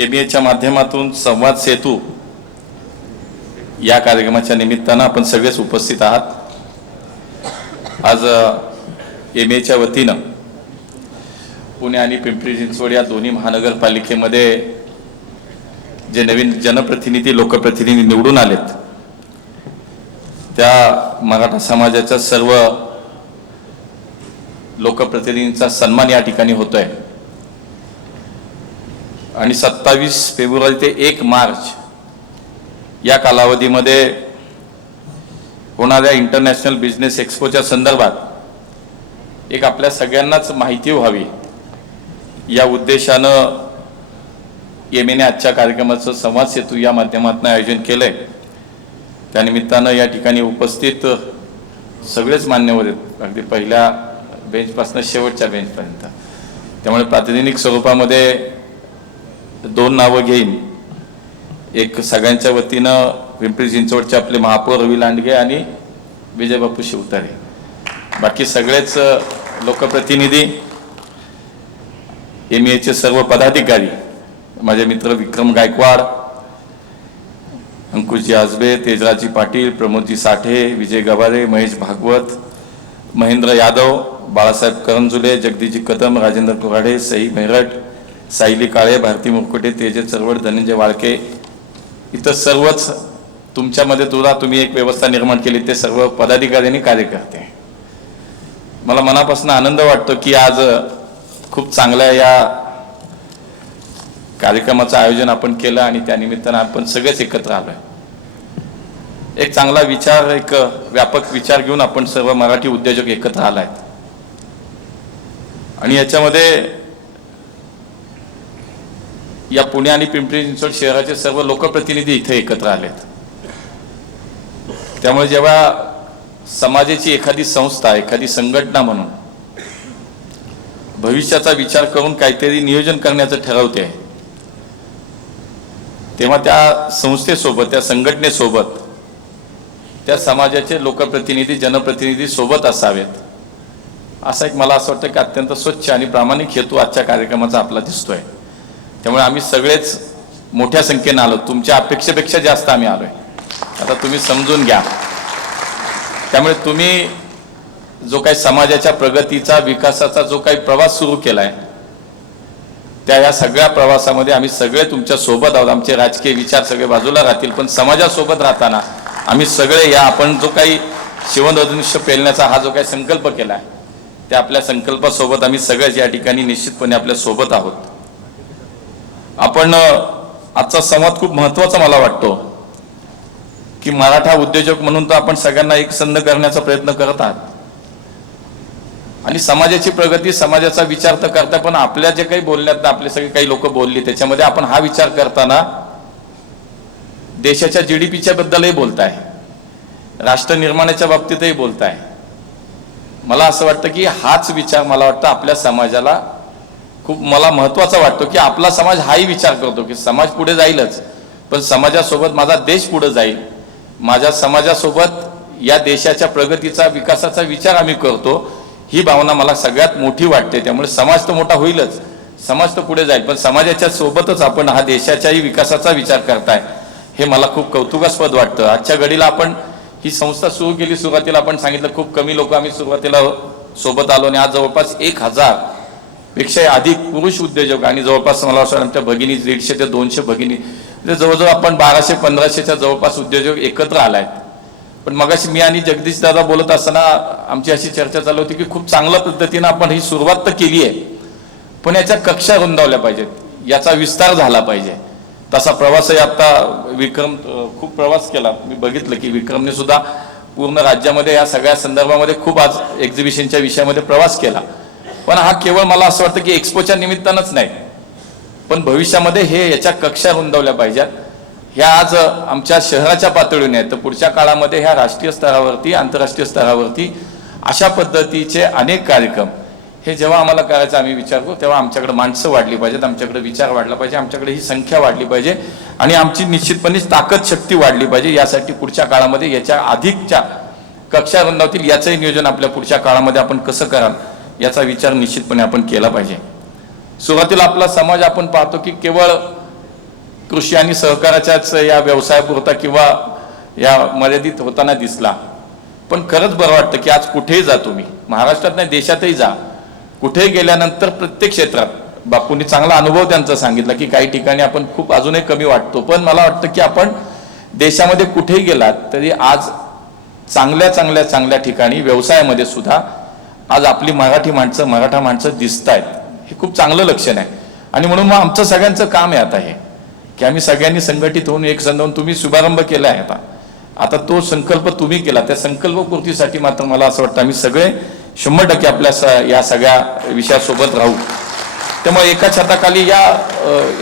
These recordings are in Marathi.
एमएच्या माध्यमातून संवाद सेतू या कार्यक्रमाच्या निमित्तानं आपण सगळेच उपस्थित आहात। आज एमएच्या वतीनं पुणे आणि पिंपरी चिंचवड या दोन्ही महानगरपालिकेमध्ये जे नवीन जनप्रतिनिधी लोकप्रतिनिधी निवडून आलेत त्या मराठा समाजाच्या सर्व लोकप्रतिनिधींचा सन्मान या ठिकाणी होतोय आणि 27 फेब्रुवारी ते 1 मार्च या कालावधीमध्ये होणाऱ्या इंटरनॅशनल बिझनेस एक्सपोच्या संदर्भात एक आपल्या सगळ्यांनाच माहिती व्हावी या उद्देशानं एमएने आजच्या कार्यक्रमाचं संवाद सेतू या माध्यमातून आयोजन केलंय। त्या निमित्तानं या ठिकाणी उपस्थित सगळेच मान्यवर आहेत, अगदी पहिल्या बेंचपासून शेवटच्या बेंचपर्यंत। त्यामुळे प्रातिनिधिक स्वरूपामध्ये 2 नावं घेईन। एक सगळ्यांच्या वतीनं पिंपरी चिंचवडचे आपले महापौर रवी लांडगे आणि विजय बापू शिवतारे, बाकी सगळेच लोकप्रतिनिधी, एमएचे सर्व पदाधिकारी, माझे मित्र विक्रम गायकवाड, अंकुशजी आजबे, तेजराजी पाटील, प्रमोदजी साठे, विजय गवारे, महेश भागवत, महेंद्र यादव, बाळासाहेब करंजुले, जगदीजी कदम, राजेंद्र कुराडे, सई मेहरट, सायली काळे, भारती मुरकुटे, तेजस चरवड, धनंजय वाळके, इतर सर्वच तुमच्यामध्ये तुम्ही एक व्यवस्था निर्माण केली, ते सर्व पदाधिकारी आणि कार्यकर्ते, मला मनापासून आनंद वाटतो की आज खूप चांगल्या या कार्यक्रमाचं आयोजन आपण केलं आणि त्या निमित्तानं आपण सगळेच एकत्र आलोय। एक चांगला विचार, एक व्यापक विचार घेऊन आपण सर्व मराठी उद्योजक एकत्र आलायत आणि याच्यामध्ये या पुणे आणि पिंपरी चिंचवड शहराचे सर्व लोकप्रतिनिधी इथे एकत्र आलेत। त्यामुळे जेव्हा समाजाची एखादी संस्था, एखादी संघटना म्हणून भविष्याचा विचार करून काहीतरी नियोजन करण्याचं ठरवते, तेव्हा त्या संस्थेसोबत, त्या संघटनेसोबत त्या समाजाचे लोकप्रतिनिधी, जनप्रतिनिधी सोबत असावेत, असा एक मला असं वाटतं की अत्यंत स्वच्छ आणि प्रामाणिक हेतू आजच्या कार्यक्रमाचा आपला दिसतोय। त्यामुळे आम्ही सगळेच मोठ्या संख्येने आलो, तुमच्या अपेक्षेपेक्षा जास्त आम्ही आलोय, आता तुम्ही समजून घ्या। त्यामुळे तुम्ही जो काही समाजाच्या प्रगतीचा, विकासाचा जो काही प्रवास सुरू केलाय, त्या या सगळ्या प्रवासामध्ये आम्ही सगळे तुमच्या सोबत आहोत। आमचे राजकीय विचार सगळे बाजूला राहतील, पण समाजासोबत राहताना आम्ही सगळे या आपण जो काही शिवधनुष्य पेलण्याचा हा जो काही संकल्प केलाय, त्या आपल्या संकल्पासोबत आम्ही सगळेच या ठिकाणी निश्चितपणे आपल्या सोबत आहोत। आपण आजचा संवाद खूप महत्त्वाचा मला वाटतो की मराठा उद्योजक म्हणून तर आपण सगळ्यांना एकसंध करण्याचा प्रयत्न करत आहात आणि समाजाची प्रगती, समाजाचा विचार तर करता, पण आपल्या जे काही बोलण्यात आपले सगळे काही लोक बोलली त्याच्यामध्ये आपण हा विचार करताना देशाच्या जीडीपीच्या बद्दलही बोलताय, राष्ट्र निर्माणाच्या बाबतीतही बोलताय। मला असं वाटतं की हाच विचार मला वाटतं आपल्या समाजाला खूप मला महत्त्वाचा वाटतो की आपला समाज हाही विचार करतो की समाज पुढे जाईलच, पण समाजासोबत माझा देश पुढे जाईल, माझ्या समाजासोबत या देशाच्या प्रगतीचा, विकासाचा विचार आम्ही करतो, ही भावना मला सगळ्यात मोठी वाटते। त्यामुळे समाज तर मोठा होईलच, समाज तर पुढे जाईल, पण समाजाच्या सोबतच आपण हा देशाच्याही विकासाचा विचार करताय, हे मला खूप कौतुकास्पद वाटतं। आजच्या घडीला आपण ही संस्था सुरू केली, सुरुवातीला आपण सांगितलं खूप कमी लोक आम्ही सुरुवातीला सोबत आलो आणि आज जवळपास 1000 पेक्षा अधिक पुरुष उद्योजक आणि जवळपास मला असं आमच्या भगिनी 150 ते 200 भगिनी, जवळजवळ आपण 1200-1500च्या जवळपास उद्योजक एकत्र आलायत। पण मगाशी मी आणि जगदीश दादा बोलत असताना आमची अशी चर्चा चालू होती की खूप चांगल्या पद्धतीने आपण ही सुरुवात तर केली आहे, पण याच्या कक्षा रुंदावल्या पाहिजेत, याचा विस्तार झाला पाहिजे। तसा प्रवासही आता विक्रम खूप प्रवास केला, मी बघितलं की विक्रमने सुद्धा पूर्ण राज्यामध्ये या सगळ्या संदर्भामध्ये खूप आज एक्झिबिशनच्या विषयामध्ये प्रवास केला। पण हा केवळ मला असं वाटतं की एक्सपोच्या निमित्तानंच नाही, पण भविष्यामध्ये हे याच्या कक्षा रुंदावल्या पाहिजेत। ह्या आज आमच्या शहराच्या पातळीने आहेत, तर पुढच्या काळामध्ये ह्या राष्ट्रीय स्तरावरती, आंतरराष्ट्रीय स्तरावरती अशा पद्धतीचे अनेक कार्यक्रम हे जेव्हा आम्हाला करायचा आम्ही विचार करू, तेव्हा आमच्याकडे माणसं वाढली पाहिजेत, आमच्याकडे विचार वाढला पाहिजे, आमच्याकडे ही संख्या वाढली पाहिजे आणि आमची निश्चितपणे ताकद शक्ती वाढली पाहिजे। यासाठी पुढच्या काळामध्ये याच्या अधिकच्या कक्षा रुंदावतील याचंही नियोजन आपल्या पुढच्या काळामध्ये आपण कसं कराल याचा विचार निश्चितपणे आपण केला पाहिजे। सुरुवातीला आपला समाज आपण पाहतो की केवळ कृषी आणि सहकाराच्याच या व्यवसायापुरता किंवा या मर्यादित होताना दिसला, पण खरंच बरं वाटतं की आज कुठेही जा तुम्ही, महाराष्ट्रात नाही देशातही जा, कुठेही गेल्यानंतर प्रत्येक क्षेत्रात बापूंनी चांगला अनुभव त्यांचा सांगितला की काही ठिकाणी आपण खूप अजूनही कमी वाटतो, पण मला वाटतं की आपण देशामध्ये कुठेही गेलात तरी आज चांगल्या ठिकाणी व्यवसायामध्ये सुद्धा आज आपली मराठा माणसं दिसत आहेत. हे खूप चांगलं लक्षण आहे. आणि म्हणून मग आमचं सगळ्यांचं काम आहे आता हे की आम्ही सगळ्यांनी संघटित होऊन एक संघ तुम्ही शुभारंभ केला आहे आता तो संकल्प तुम्ही केला, त्या संकल्पपूर्तीसाठी मात्र मला असं वाटतं आम्ही सगळे 100% आपल्या या सगळ्या विषयासोबत राहू. त्यामुळे एका छताखाली या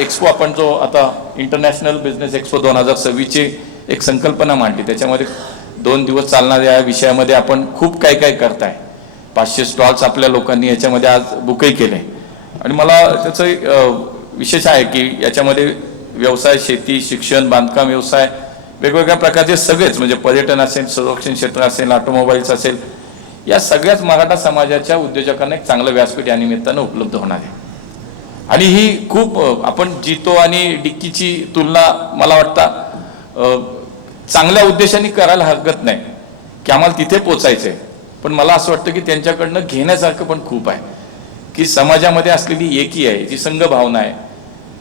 एक्सपो आपण जो आता इंटरनॅशनल बिझनेस एक्सपो 2026ची एक संकल्पना मांडली, त्याच्यामध्ये 2 दिवस चालणाऱ्या या विषयामध्ये आपण खूप काय करताय. 500 स्टॉल्स आपल्या लोकांनी याच्यामध्ये आज बुकही केले. आणि मला त्याचं विशेष आहे की याच्यामध्ये व्यवसाय, शेती, शिक्षण, बांधकाम व्यवसाय, वेगवेगळ्या प्रकारचे सगळेच, म्हणजे पर्यटन असेल, संरक्षण क्षेत्र असेल, ऑटोमोबाईल्स असेल, या सगळ्याच मराठा समाजाच्या उद्योजकांना एक चांगलं व्यासपीठ या निमित्तानं उपलब्ध होणार आहे. आणि ही खूप आपण जितो आणि डिक्कीची तुलना मला वाटतं चांगल्या उद्देशाने करायला हरकत नाही की आम्हाला तिथे पोचायचंय, पण मला असं वाटतं की त्यांच्याकडनं घेण्यासारखं पण खूप आहे की समाजामध्ये असलेली एकी आहे, जी संघ भावना आहे.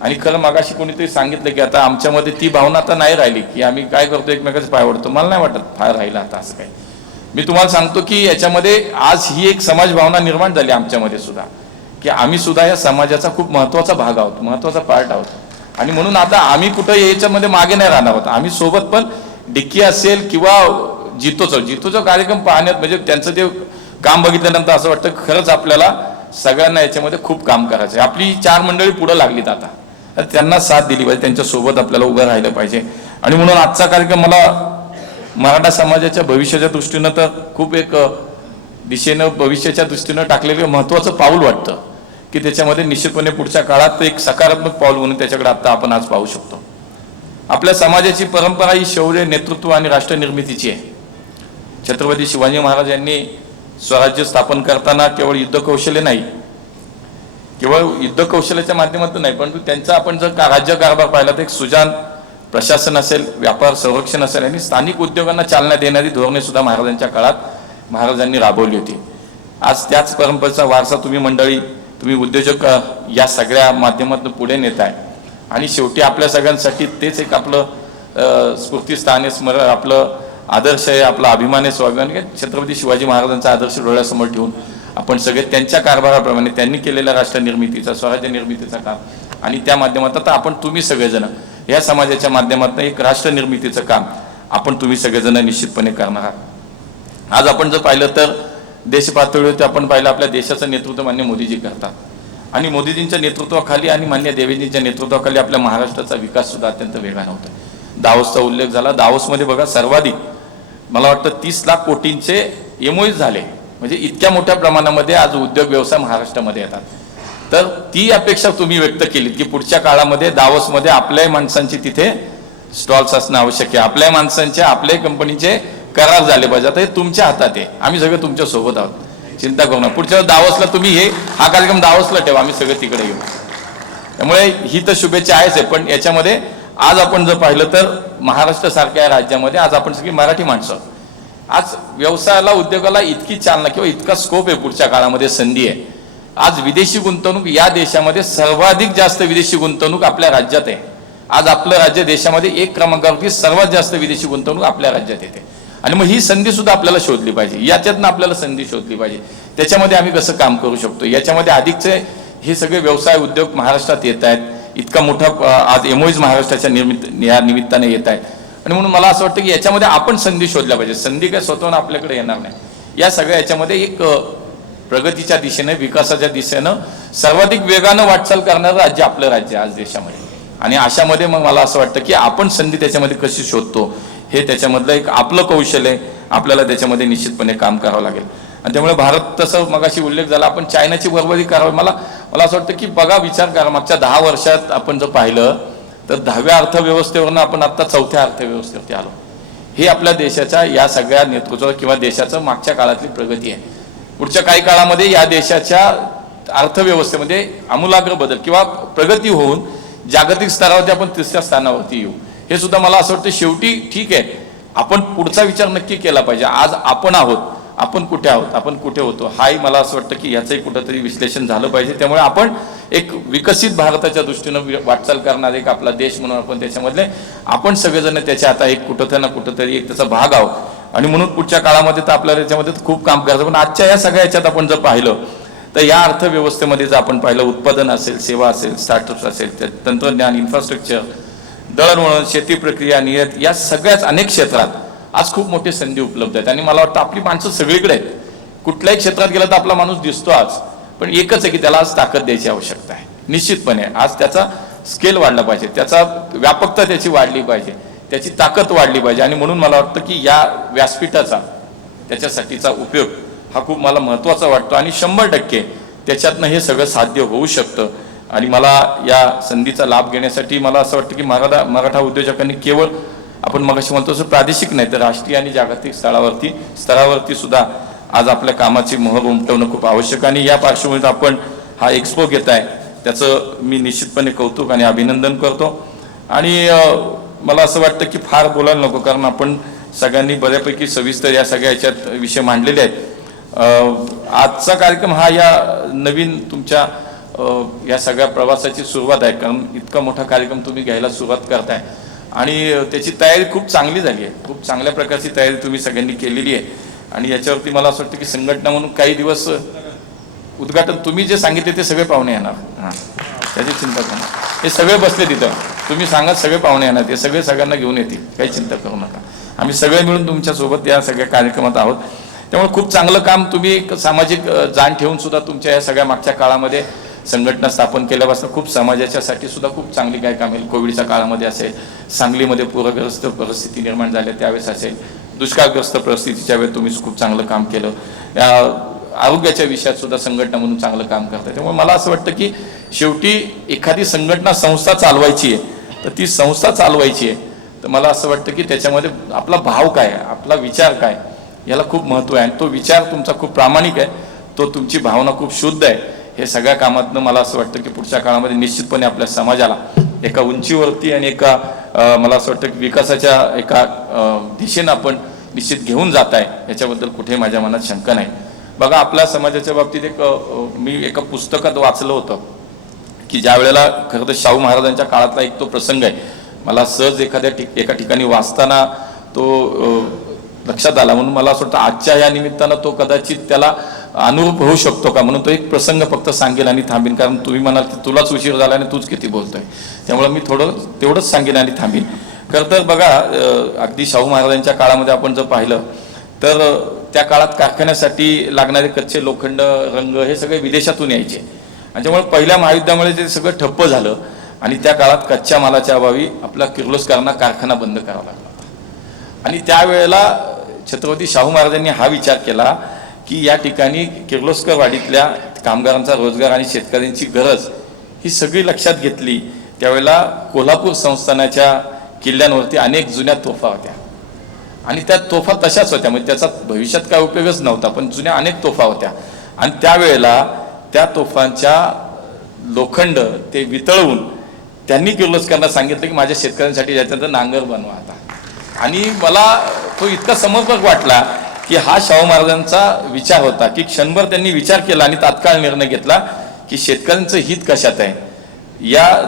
आणि खरं मागाशी कोणीतरी सांगितलं की आता आमच्यामध्ये ती भावना आता नाही राहिली की आम्ही काय करतो एकमेकाचे पाय ओढतो. मला नाही वाटत फार राहिलं आता असं काही. मी तुम्हाला सांगतो की याच्यामध्ये आज ही एक समाज भावना निर्माण झाली आमच्यामध्ये सुद्धा की आम्ही सुद्धा या समाजाचा खूप महत्त्वाचा भाग आहोत, महत्त्वाचा पार्ट आहोत. आणि म्हणून आता आम्ही कुठं याच्यामध्ये मागे नाही राहणार आहोत. आम्ही सोबत पण डिक्की असेल किंवा जितोचा कार्यक्रम पाहण्यात, म्हणजे त्यांचं ते काम बघितल्यानंतर असं वाटतं खरंच आपल्याला सगळ्यांना याच्यामध्ये खूप काम करायचं आहे. आपली 4 मंडळी पुढे लागलीत आता, तर त्यांना साथ दिली पाहिजे, त्यांच्यासोबत आपल्याला उभं राहिलं पाहिजे. आणि म्हणून आजचा कार्यक्रम मला मराठा समाजाच्या भविष्याच्या दृष्टीनं तर खूप एक दिशेनं भविष्याच्या दृष्टीनं टाकलेलं महत्त्वाचं पाऊल वाटतं की त्याच्यामध्ये निश्चितपणे पुढच्या काळात एक सकारात्मक पाऊल म्हणून त्याच्याकडे आता आपण आज पाहू शकतो. आपल्या समाजाची परंपरा ही शौर्य, नेतृत्व आणि राष्ट्रनिर्मितीची आहे. छत्रपती शिवाजी महाराज यांनी स्वराज्य स्थापन करताना केवळ युद्धकौशल्य नाही, केवळ युद्धकौशल्याच्या माध्यमातून नाही, परंतु त्यांचा आपण जर राज्य कारभार पाहिला तर एक सुजाण प्रशासन असेल, व्यापार संरक्षण असेल आणि स्थानिक उद्योगांना चालना देणारी धोरणे सुद्धा महाराजांच्या काळात महाराजांनी राबवली होती. आज त्याच परंपरेचा वारसा तुम्ही उद्योजक या सगळ्या माध्यमातून पुढे नेत आहे. आणि शेवटी आपल्या सगळ्यांसाठी तेच एक आपलं स्फूर्तीस्थान आहे, आपलं आदर्श आहे, आपला अभिमान आहे, स्वाभिमान. छत्रपती शिवाजी महाराजांचा आदर्श डोळ्यासमोर ठेवून आपण सगळे त्यांच्या कारभाराप्रमाणे त्यांनी केलेल्या राष्ट्र निर्मितीचा, स्वराज्य निर्मितीचा काम आणि त्या माध्यमात आता आपण तुम्ही सगळेजण या समाजाच्या माध्यमातून एक राष्ट्र निर्मितीचं काम तुम्ही सगळेजण निश्चितपणे करणार आहात. आज आपण जर पाहिलं तर देश पातळीवरती आपण पाहिलं आपल्या देशाचं नेतृत्व मान्य मोदीजी करतात आणि मोदीजींच्या नेतृत्वाखाली आणि मान्य देवेंजींच्या नेतृत्वाखाली आपल्या महाराष्ट्राचा विकास सुद्धा अत्यंत वेगाने होता. दावोसचा उल्लेख झाला. दावोसमध्ये बघा सर्वाधिक मला वाटतं 30 लाख कोटींचे एमओयू झाले, म्हणजे इतक्या मोठ्या प्रमाणामध्ये आज उद्योग व्यवसाय महाराष्ट्रामध्ये येतात. तर ती अपेक्षा तुम्ही व्यक्त केलीत की पुढच्या काळामध्ये दावोसमध्ये आपल्याही माणसांची तिथे स्टॉल्स असणं आवश्यक आहे, आपल्या माणसांच्या आपल्याही कंपनीचे करार झाले पाहिजे. आता हे तुमच्या हातात आहे, आम्ही सगळे तुमच्या सोबत आहोत, चिंता करू नका. पुढच्या दावोसला तुम्ही हा कार्यक्रम दावोसला ठेवा, आम्ही सगळे तिकडे येऊ. त्यामुळे ही तर शुभेच्छा आहेच आहे, पण याच्यामध्ये आज आपण जर पाहिलं तर महाराष्ट्रासारख्या राज्यामध्ये आज आपण सगळी मराठी माणसं, आज व्यवसायाला, उद्योगाला इतकी चालना किंवा इतका स्कोप आहे, पुढच्या काळामध्ये संधी आहे. आज विदेशी गुंतवणूक या देशामध्ये सर्वाधिक जास्त विदेशी गुंतवणूक आपल्या राज्यात आहे. आज आपलं राज्य देशामध्ये 1 क्रमांकावरती सर्वात जास्त विदेशी गुंतवणूक आपल्या राज्यात येते. आणि मग ही संधी सुद्धा आपल्याला शोधली पाहिजे, याच्यातनं आपल्याला संधी शोधली पाहिजे. त्याच्यामध्ये आम्ही कसं काम करू शकतो, याच्यामध्ये अधिकचे हे सगळे व्यवसाय उद्योग महाराष्ट्रात येत आहेत. इतका मोठा आज एमओयूज महाराष्ट्राच्या या निमित्ताने येत आहेत. आणि म्हणून मला असं वाटतं की याच्यामध्ये आपण संधी शोधल्या पाहिजे. संधी काय स्वतःहून आपल्याकडे येणार नाही. या सगळ्या याच्यामध्ये एक प्रगतीच्या दिशेने, विकासाच्या दिशेनं सर्वाधिक वेगानं वाटचाल करणारं राज्य आपलं राज्य आज देशामध्ये. आणि अशामध्ये मग मला असं वाटतं की आपण संधी त्याच्यामध्ये कशी शोधतो हे त्याच्यामधलं एक आपलं कौशल्य आपल्याला त्याच्यामध्ये निश्चितपणे काम करावं लागेल. आणि त्यामुळे भारत, तसं मगाशी उल्लेख झाला, आपण चायनाची बरोबरी करावी. मला असं वाटतं की बघा, विचार करा, मागच्या 10 वर्षात आपण जर पाहिलं तर 10व्या अर्थव्यवस्थेवरनं आपण आता 4थ्या अर्थव्यवस्थेवरती आलो. हे आपल्या देशाच्या या सगळ्या नेतृत्व किंवा देशाचं मागच्या काळातली प्रगती आहे. पुढच्या काही काळामध्ये या देशाच्या अर्थव्यवस्थेमध्ये आमूलाग्र बदल किंवा प्रगती होऊन जागतिक स्तरावरती आपण तिसऱ्या स्थानावरती येऊ. हे सुद्धा मला असं वाटतं शेवटी ठीक आहे, आपण पुढचा विचार नक्की केला पाहिजे. आज आपण आहोत, आपण कुठे आहोत, आपण कुठे होतो, हाही मला असं वाटतं की याचंही कुठंतरी विश्लेषण झालं पाहिजे. त्यामुळे आपण एक विकसित भारताच्या दृष्टीनं वाटचाल करणार एक आपला देश म्हणून आपण त्याच्यामधले आपण सगळेजण त्याच्या आता एक कुठं ना कुठंतरी एक त्याचा भाग आहोत. आणि म्हणून पुढच्या काळामध्ये तर आपल्याला त्याच्यामध्ये खूप काम करायचं. पण आजच्या या सगळ्या याच्यात आपण जर पाहिलं तर या अर्थव्यवस्थेमध्ये जर आपण पाहिलं, उत्पादन असेल, सेवा असेल, स्टार्टअप्स असेल, तंत्रज्ञान, इन्फ्रास्ट्रक्चर, दळणवळण, शेती प्रक्रिया, निर्यात, या सगळ्याच अनेक क्षेत्रात आज खूप मोठी संधी उपलब्ध आहेत. आणि मला वाटतं आपली माणसं सगळीकडे आहेत. कुठल्याही क्षेत्रात गेला तर आपला माणूस दिसतो आज, पण एकच आहे की त्याला आज ताकद द्यायची आवश्यकता आहे. निश्चितपणे आज त्याचा स्केल वाढला पाहिजे, त्याचा व्यापकता त्याची वाढली पाहिजे, त्याची ताकद वाढली पाहिजे. आणि म्हणून मला वाटतं की या व्यासपीठाचा त्याच्यासाठीचा उपयोग हा खूप मला महत्त्वाचा वाटतो. आणि 100% त्याच्यातनं हे सगळं साध्य होऊ शकतं. आणि मला या संधीचा लाभ घेण्यासाठी मला असं वाटतं की मराठा उद्योजकांनी केवळ आपण मगाशी म्हणतो असं प्रादेशिक नाही तर राष्ट्रीय आणि जागतिक स्तरावरती सुद्धा आज आपल्या कामाची मोहर उमटवणं खूप आवश्यक. आणि या पार्श्वभूमीत आपण हा एक्सपो घेत आहे, त्याचं मी निश्चितपणे कौतुक आणि अभिनंदन करतो. आणि मला असं वाटतं की फार बोलायला नको, कारण आपण सगळ्यांनी बऱ्यापैकी सविस्तर या सगळ्या याच्यात विषय मांडलेले आहेत. आजचा कार्यक्रम हा या नवीन तुमच्या या सगळ्या प्रवासाची सुरुवात आहे, कारण इतका मोठा कार्यक्रम तुम्ही घ्यायला सुरुवात करताय आणि त्याची तयारी खूप चांगली झाली आहे. खूप चांगल्या प्रकारची तयारी तुम्ही सगळ्यांनी केलेली आहे. आणि याच्यावरती मला असं वाटतं की संघटना म्हणून काही दिवस उद्घाटन तुम्ही जे सांगितले ते सगळे पाहुणे येणार. हां, त्याची चिंता करू नका. हे सगळे बसले तिथं, तुम्ही सांगा सगळे पाहुणे येणार, ते सगळे सगळ्यांना घेऊन येतील, काही चिंता करू नका. आम्ही सगळे मिळून तुमच्यासोबत या सगळ्या कार्यक्रमात आहोत. त्यामुळे खूप चांगलं काम तुम्ही एक सामाजिक जाण ठेवून सुद्धा तुमच्या या सगळ्या मागच्या काळामध्ये संघटना स्थापन केल्यापासून खूप समाजाच्यासाठी सुद्धा खूप चांगली काय काम आहे. कोविडच्या काळामध्ये असेल, सांगलीमध्ये पूरग्रस्त परिस्थिती निर्माण झाल्या त्यावेळेस असेल, दुष्काळग्रस्त परिस्थितीच्या वेळेस तुम्ही खूप चांगलं काम केलं. या आरोग्याच्या विषयात सुद्धा संघटना म्हणून चांगलं काम करतात. त्यामुळे मला असं वाटतं की शेवटी एखादी संघटना संस्था चालवायची आहे तर ती संस्था चालवायची आहे तर मला असं वाटतं की त्याच्यामध्ये आपला भाव काय, आपला विचार काय, याला खूप महत्त्व आहे. आणि तो विचार तुमचा खूप प्रामाणिक आहे, तो तुमची भावना खूप शुद्ध आहे. हे सगळ्या कामातनं मला असं वाटतं की पुढच्या काळामध्ये निश्चितपणे आपल्या समाजाला एका उंचीवरती आणि एका मला असं वाटतं की विकासाच्या एका दिशेनं आपण निश्चित घेऊन जात आहे, याच्याबद्दल कुठेही माझ्या मनात शंका नाही. बघा, आपल्या समाजाच्या बाबतीत मी एका पुस्तकात वाचलं होतं की ज्या वेळेला खरं तर शाहू महाराजांच्या काळातला एक तो प्रसंग आहे, मला सहज एका ठिकाणी वाचताना तो लक्षात आला. म्हणून मला असं वाटतं आजच्या या निमित्तानं तो कदाचित त्याला अनुरूप होऊ शकतो का, म्हणून तो एक प्रसंग फक्त सांगेन आणि थांबीन. कारण तुम्ही म्हणाल की तुलाच उशीर झाला आणि तूच किती बोलतोय, त्यामुळे मी तेवढंच सांगेन आणि थांबीन. खरं तर बघा, अगदी शाहू महाराजांच्या काळामध्ये आपण जर पाहिलं तर त्या काळात कारखान्यासाठी लागणारे कच्चे लोखंड, रंग हे सगळे विदेशातून यायचे. आणि त्यामुळे पहिल्या महायुद्धामुळे ते सगळं ठप्प झालं आणि त्या काळात कच्च्या मालाच्या अभावी आपला किर्लोस्करांना कारखाना बंद करावा लागला. आणि त्यावेळेला छत्रपती शाहू महाराजांनी हा विचार केला की या ठिकाणी किर्लोस्कर वाडीतल्या कामगारांचा रोजगार आणि शेतकऱ्यांची गरज ही सगळी लक्षात घेतली. त्यावेळेला कोल्हापूर संस्थानाच्या किल्ल्यांवरती अनेक जुन्या तोफा होत्या आणि त्या तोफा तशाच होत्या, म्हणजे त्याचा भविष्यात काय उपयोगच नव्हता, पण जुन्या अनेक तोफा होत्या. आणि त्यावेळेला त्या तोफांच्या लोखंड ते वितळवून त्यांनी किर्लोस्करांना सांगितलं की माझ्या शेतकऱ्यांसाठी ज्याच्यानंतर नांगर बनवा आता. आणि मला तो इतका समर्पक वाटला की हा शाहू महाराजांचा विचार होता की क्षणभर त्यांनी विचार केला आणि तात्काळ निर्णय घेतला की शेतकऱ्यांचं हित कशात आहे.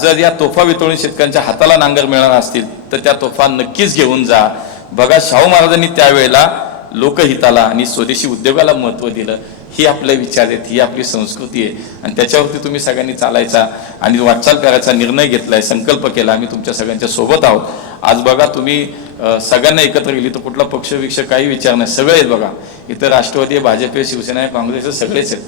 जर या तोफा वितळून शेतकऱ्यांच्या हाताला नांगर मिळणार असतील तर त्या तोफा नक्कीच घेऊन जा. बघा, शाहू महाराजांनी त्यावेळेला लोकहिताला आणि स्वदेशी उद्योगाला महत्त्व दिलं. ही आपले विचार आहेत, ही आपली संस्कृती आहे आणि त्याच्यावरती तुम्ही सगळ्यांनी चालायचा आणि वाटचाल करायचा निर्णय घेतलाय, संकल्प केला. आम्ही तुमच्या सगळ्यांच्या सोबत आहोत. आज बघा, तुम्ही सगळ्यांना एकत्र गेली तर कुठला पक्ष काही विचार नाही, सगळे आहेत. बघा, इथं राष्ट्रवादी, भाजप, शिवसेना, काँग्रेस सगळेच आहेत,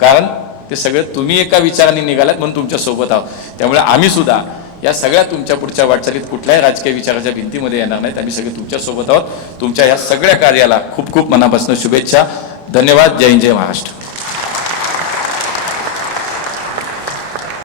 कारण ते सगळे तुम्ही एका विचाराने निघालात म्हणून तुमच्या सोबत आहोत. त्यामुळे आम्ही सुद्धा या सगळ्या तुमच्या पुढच्या वाटचालीत कुठल्याही राजकीय विचाराच्या भिंतीमध्ये येणार नाहीत. आम्ही सगळे तुमच्या सोबत आहोत. तुमच्या या सगळ्या कार्याला खूप खूप मनापासून शुभेच्छा. धन्यवाद. जय हिंद, जय महाराष्ट्र.